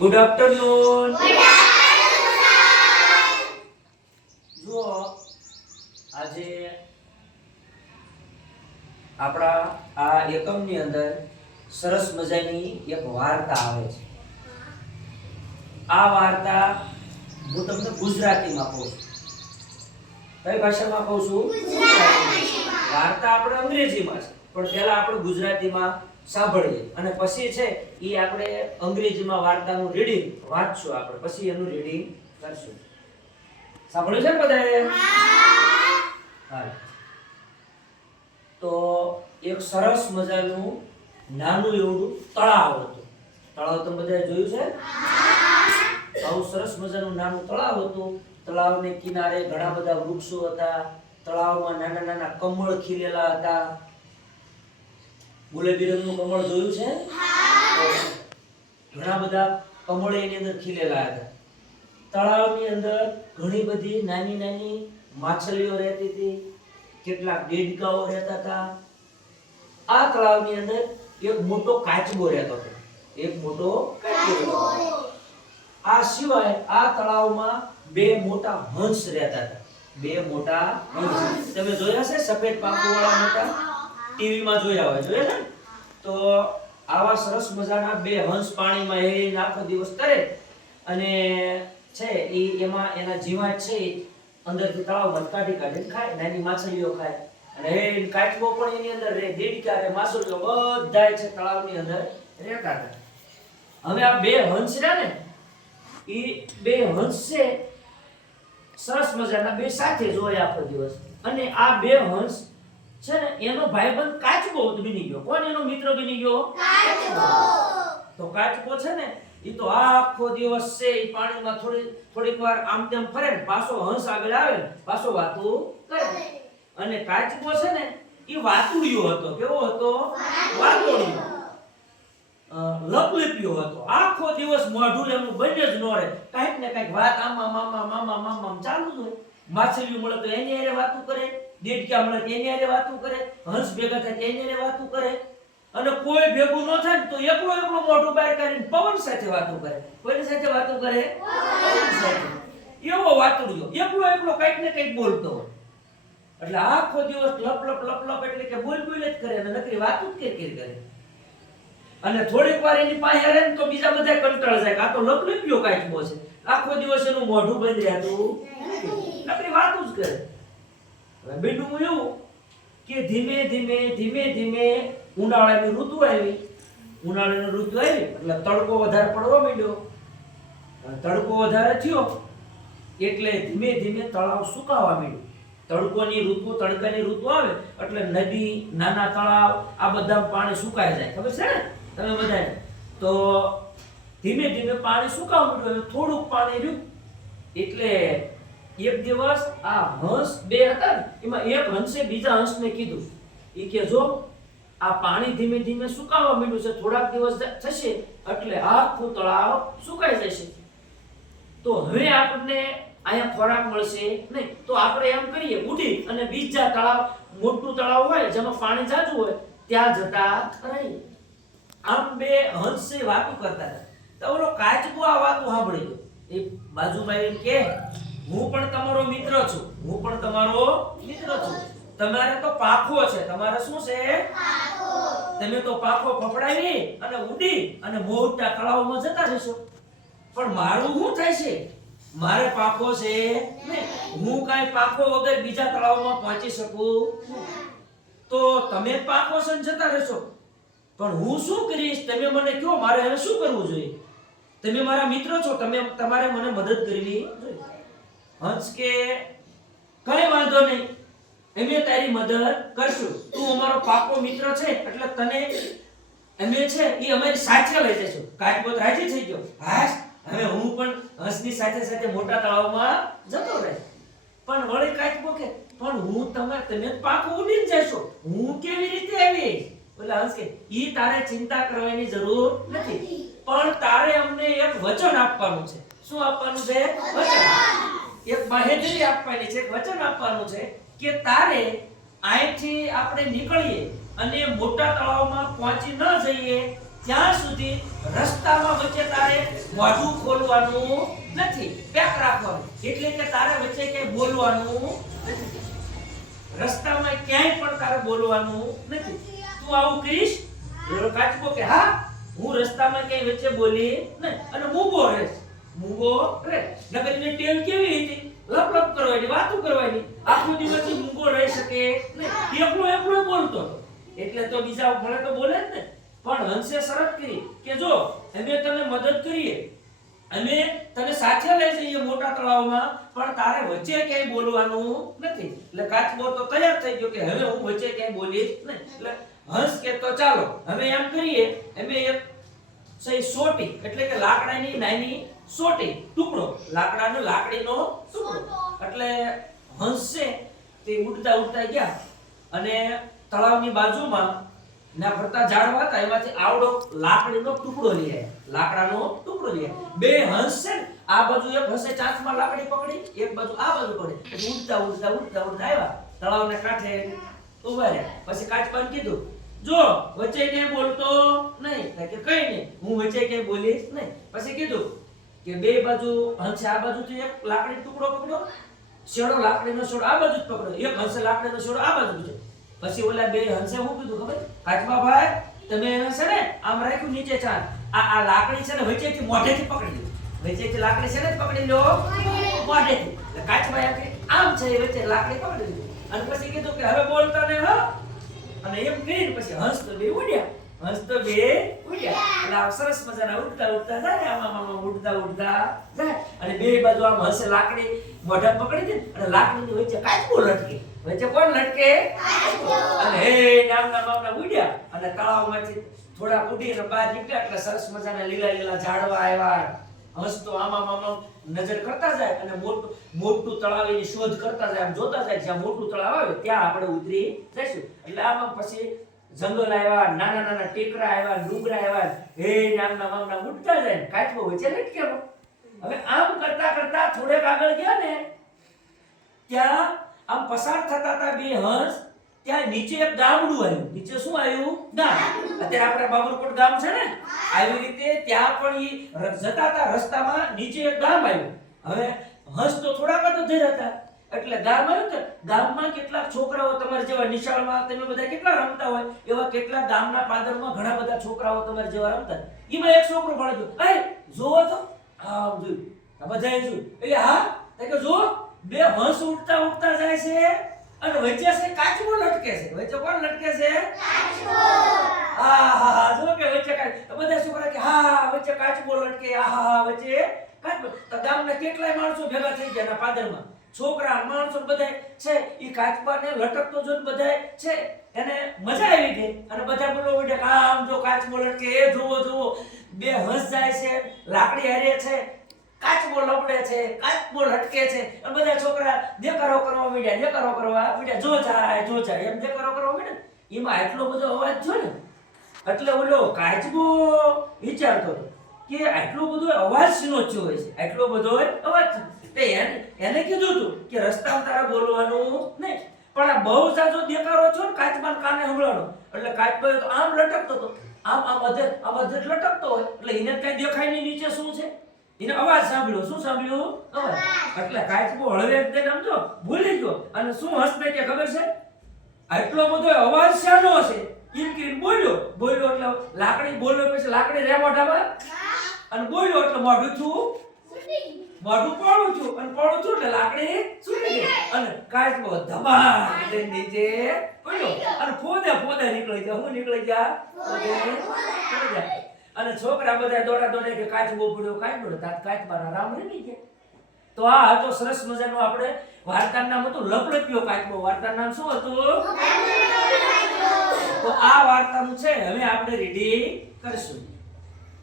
Good afternoon. જો આજે આપણા આ એકમની અંદર સરસ મજાની એક વાર્તા આવે છે. આ વાર્તા હું તમને ગુજરાતીમાં કહું છું. કઈ ભાષામાં કહું છું? વાર્તા આપણે અંગ્રેજીમાં છે, પણ પહેલા આપણે ગુજરાતીમાં સાંભળીએ અને પછી છે એ આપણે અંગ્રેજીમાં વાર્તાનું રીડિંગ વાંચશું. આપણે પછી એનું રીડિંગ કરશું. સાંભળ્યું છે બધાએ? હા. તો એક સરસ મજાનું નાનું એવું તળાવ હતું. તળાવ તમે બધાએ જોયું છે? આવું સરસ મજાનું નાનું તળાવ હતું. તળાવને કિનારે ઘણા બધા વૃક્ષો હતા. તળાવમાં નાના નાના કમળ ખીલેલા હતા. ગુલાબી રંગનું કમળ જોયું છે? ઘણા બધા કમળ એની અંદર ખીલેલા હતા. તળાવની અંદર ઘણી બધી નાની નાની માછલીઓ રહેતી હતી. કેટલાક દેડકાઓ રહેતા હતા. આ તળાવની અંદર એક મોટો કાચબો રહેતો હતો. એક મોટો કાચબો. આ સિવાય આ તળાવમાં બે મોટા હંસ રહેતા હતા. બે મોટા હંસ તમે જોયા છે? સફેદ પાંખોવાળા મોટા ટીવીમાં જોયા હોય. જોયા ને? તો આવા સરસ મજાના બે હંસ પાણીમાં એ આખો દિવસ કરે અને છે એમાં એના જીવાત છે અંદરથી તળાવમાં કાઢી કાઢીને ખાય. નાની માછલીઓ ખાય અને એ કાચબો પણ એની અંદર રહે. દેડકા રહે, માછલીઓ બધાય છે તળાવની અંદર રહેતા હતા. હવે આ બે હંસ રહ્યા ને, એ બે હંસ છે સરસ મજાના બે સાથે જોયા આખો દિવસ. અને આ બે હંસ છે ને એનો ભાઈબંધ કાચબો બની ગયો. કોણ એનો મિત્ર બની ગયો? કાચબો. તો કાચબો છે ને એ તો આખો દિવસ છે એ પાણીમાં થોડીક વાર આમ તેમ ફરે ને પાછો હંસ આગળ આવે ને પાછો વાતું કરે. અને કાચબો છે ને એ વાતુડિયો હતો. કેવો હતો? વાતુડિયો. લપલપ્યો હતો. આખો દિવસ મોઢું એનું બંધ જ ન રહે. કાંઈક ને કાંઈક વાત આમાં મામા મામા મામા ચાલુ જ હોય. માછલીઓ મળે તો એની હારે વાતું કરે, દેડકા મળે તો એની હારે વાતું કરે, હંસ ભેગા થાય તો એની હારે વાતું કરે. અને કોઈ ભેગું ન થાય ને તો એકલો મોઢું બહાર કાઢીને પવન સાથે વાતું કરે. કોની સાથે વાતું કરે? પવન સાથે. એવો વાતુડિયો એકલો કંઈક ને કંઈક બોલતો હોય. એટલે આખો દિવસ લપ એટલે કે બોલ જ કરે અને નકરી વાતું જ કરે. અને થોડીક વાર એની પાસે રહે ને તો બીજા બધા કંટાળ જાય. આ તો લપલપ્યો કાચબો છે. આખો દિવસ એનું મોઢું બંધ રહેતું નકરી વાતું જ કરે. હવે બીજું એવું કે ધીમે ધીમે ઉનાળાની ઋતુ આવી. એટલે તડકો વધારે પડવા માંડ્યો. તડકો વધારે થયો એટલે ધીમે તળાવ સુકાવા માંડ્યું. તડકાની ઋતુ આવે એટલે નદી, નાના તળાવ આ બધા પાણી સુકાઈ જાય. ખબર છે ને તમે બધાને? તો ધીમે પાણી સુકાવા માંડ્યું. થોડુંક પાણી રહ્યું એટલે એક દિવસ આ હંસ બે હતા ને એમાં એક હંસે બીજા હંસને કીધું, ઈ કે જો આ પાણી ધીમે સુકાવા માંડ્યું છે, થોડાક દિવસ થશે એટલે આખું તળાવ સુકાઈ જશે. તો હવે આપણને અહીંયા ખોરાક મળશે નહીં. તો આપણે એમ કરીએ ઉડી અને બીજા તળાવ, મોટું તળાવ હોય જેમાં પાણી જાજુ હોય ત્યાં જતા રહીએ. આમ બે હંસે વાતો કરતા હતા. તો ઓલો કાચબો આ વાતો સાંભળી ગયો. એ બાજુમાં એમ કે હું પણ તમારો મિત્ર છું. તમારે તો પાખો છે. તમારે શું છે? પાખો. તમે તો પાખો ફફડાવી અને ઉડી અને મોટા તળાવમાં જતા રહેશો. પણ મારું શું થાય છે? મારે પાખો છે નહીં. હું કાઈ પાખો વગર બીજા તળાવમાં પહોંચી શકું? તો તમે પાખો છે જતા રહેશો. પણ હું શું કરીશ? તમે મને કહો મારે હવે શું કરવું જોઈએ? તમે મારા મિત્ર છો, તમારે મને મદદ કરવી જોઈએ. હંસ કે કઈ વાંધો નહીં, અમે તારી મદદ કરશું. તું અમારો પાકો મિત્ર છે એટલે તને અમે છે એ અમારી સાથે લઈ જઈશું. કાચબો રાજી થઈ ગયો. હાશ, હવે હું પણ હંસની સાથે મોટા તળાવમાં જતો રહીશ. પણ વળી કાચબો કે પણ હું તમે પાકો ઉડીને જશો, હું કેવી રીતે આવીશ? એટલે હંસ કે ઈ તારે ચિંતા કરવાની જરૂર નથી, પણ તારે અમને એક વચન આપવાનું છે. શું આપવાનું છે? વચન. એક બાહેધરી આપવાની છે, એક વચન આપવાનું છે કે તારે અહીંથી આપણે નીકળીએ અને મોટા તળાવમાં પહોંચી ન જઈએ ત્યાં સુધી રસ્તામાં વચ્ચે તારે મોઢું ખોલવાનું નથી, પેક રાખવાનું. એટલે કે તારે વચ્ચે ક્યાંય બોલવાનું નથી. રસ્તામાં ક્યાંય પણ તારે બોલવાનું નથી. તું આવું કરીશ? કાચબો કે હા, હું રસ્તામાં ક્યાંય વચ્ચે બોલી નહીં. અને મૂંગો રહેશ, મૂંગો રહે. નગરની ટેવ કેવી હતી? લપ લપ કરવાની, વાતો કરવાની. આખો દિવસ મૂંગો રહી શકે નહીં. એકલો એકલો બોલતો હતો. એટલે તો બીજા ભલે તો બોલે જ ને. પણ હંસે શરત કરી કે જો અમે તને મદદ કરીએ, અમે તને સાથે લઈ જઈએ મોટા તળાવમાં, પણ તારે વચ્ચે ક્યાંય બોલવાનું નથી. એટલે કાચબો તો તૈયાર થઈ ગયો કે હવે હું વચ્ચે ક્યાંય બોલીશ નહીં. એટલે હંસ કે તો ચાલો અમે એમ કરીએ, અમે એક સોટી એટલે કે લાકડાની નાની સોટી ટુકડો, લાકડીનો ટુકડો. એટલે હંસ છે તે ઉડતા ઉડતા ગયા અને તળાવની બાજુમાં ના ફરતા ઝાડવા હતા, એમાંથી આવડો લાકડીનો ટુકડો લઈ આવ્યા. લાકડાનો ટુકડો લઈ આવ્યા. બે હંસ છે ને, આ બાજુ એક હંસે ચાંચમાં લાકડી પકડી, એક બાજુ આ બાજુ પકડી. પછી ઉડતા ઉડતા ઉડતા ઉડતા આવ્યા તળાવના કાંઠે ઉભા રહ્યા. પછી કાચબાને કીધું જો વચ્ચે ક્યાંય બોલતો નહીં. કે કઈ નહીં, હું વચ્ચે ક્યાંય બોલીશ નહીં. પછી કીધું કે બે બાજુ હંસે આ બાજુથી એક લાકડી ટુકડો પકડ્યો, શેડો લાકડીનો શેડો આ બાજુ જ પકડ્યો, એક હંસે લાકડીનો શેડો આ બાજુ પકડ્યો. પછી ઓલા બે હંસે શું કીધું ખબર? કાચબા ભાઈ તમે છે ને આમ રાખ્યું નીચે ચાંદ, આ લાકડી છે ને વચ્ચેથી મોઢેથી પકડી લો. વચ્ચેથી લાકડી છે ને પકડી લો મોઢેથી. એટલે કાચબા એમ કે આમ છે એ વચ્ચે લાકડી પકડી લીધી. અને પછી કીધું કે હવે બોલતા નહીં હો. અને એમ કરીને પછી હંસ તો બે ઉડ્યા. એટલે આ સરસ મજાના ઉડતા ઉડતા જાય, આમાં ઉડતા ઉડતા જાય. અને બે બાજુ આમ હંસે લાકડી મોઢા પકડી દે અને લાકડીની વચ્ચે કાચબો લટકે. વચ્ચે કોણ લટકે? અને હે નામના બામના ઉડ્યા અને તળાવમાંથી થોડા ઉડીને બહાર નીકળ્યા. એટલે સરસ મજાના લીલા લીલા ઝાડવા આવ્યા. હંસ તો આમાં નજર કરતા જાય અને મોટું તળાવની શોધ કરતા જાય, આમ જોતા જાય જ્યાં મોટું તળાવ આવે ત્યાં આપણે ઉતરી જઈશું. એટલે આમાં પછી જંગલ આવ્યા, નાના નાના ટેકરા આવ્યા, ડુંગરા આવ્યા. હે નામના બામના ઉડતા જાય, કાચબો વચ્ચે લટકેલો. હવે આમ કરતા કરતા થોડેક આગળ ગયા ને, ત્યાં આમ પસાર થતા હતા બે હંસ. ત્યાં નીચે એક ગામડું આવ્યું. નીચે શું આવ્યું? ગામ. અત્યારે આપણે બાબરકોટ ગામ છે ને, આવી રીતે ત્યાં પણ ઈ જતા હતા રસ્તામાં નીચે એક ગામ આવ્યું. હવે હંસ તો થોડાક જ હતા. એટલે ગામ આવ્યું ને, ગામમાં કેટલાક છોકરાઓ તમારા જેવા નિશાળમાં તમે બધા કેટલા રમતા હોય, એવા કેટલા ગામના પાદરમાં ઘણા બધા છોકરાઓ તમારા જેવા રમતા. એમાં એક છોકરો ભણતો, એ જોવો તો આમ જોયું, આ બધાએ જોયું. એટલે હા કે જો બે હંસ ઉડતા ઉડતા જાય છે અને વચ્ચે છે કાચબો લટકે છે. વચ્ચે કોણ લટકે છે? કાચબો. આહા જો કે વચ્ચે બધા છોકરા કે હા વચ્ચે કાચબો લટકે, આહા વચ્ચે કાચબો. તો ગામના કેટલાય માણસો ભેગા થઈ ગયા પાદરમાં, છોકરા માણસો બધા છે. ઈ કાચબાને લટકતો જોઈને બધા છે એને મજા આવી ગઈ અને બધા બોલો બેટા આમ જો કાચબો લટકે, એ જોવો જોવો બે હંસ જાય છે, લાકડી હારે છે, કાચબો લપડે છે, કાચબો લટકે છે. અને બધા છોકરા દેખાડો કરવા માંડ્યા, જો જાય એમ દેખાડો કરવા માંડ્યા. એમાં આટલો બધો અવાજ જો ને, એટલે ઓલો કાચબો વિચારતો હતો કે આટલો બધો અવાજ શીનો થયો હોય છે, આટલો બધો અવાજ. એને કીધું હતું કે રસ્તામાં તારે બોલવાનું નહીં, પણ આ બહુ સાજો દેખાડો છો ને કાચબાને કાને સંભળાણો. એટલે કાચબો તો આમ લટકતો હતો, આમ અધર લટકતો હોય એટલે એને કઈ દેખાય નહીં નીચે શું છે. એને અવાજ સાંભળ્યો. શું સાંભળ્યું? અવાજ. એટલે કાચબો હળવે દઈને આમ જો ભૂલી ગયો અને શું હસને કે ખબર છે, આટલો બધો અવાજ શાનો હશે એમ કે બોલ્યો એટલે લાકડી બોલ્યો. પછી લાકડી રે મોઢામાં અને બોલ્યો એટલે મોઢું પોળું છું અને પોળું છું એટલે લાકડી છૂટી ગઈ અને કાચબો ધમાલ દઈને નીચે પડ્યો અને ફોદે નીકળી ગયા. હું નીકળી ગયા અને છોકરા બધા દોડા કે કાચબો પડ્યો. કાચબાના રામ રમી ગયા. તો આ હતો સરસ મજાનો આપણે વાર્તાનું નામ હતું લપલપ્યો કાચબો. વાર્તાનું નામ શું હતું? તો આ વાર્તાનું છે હવે આપણે રીડિંગ કરીશું.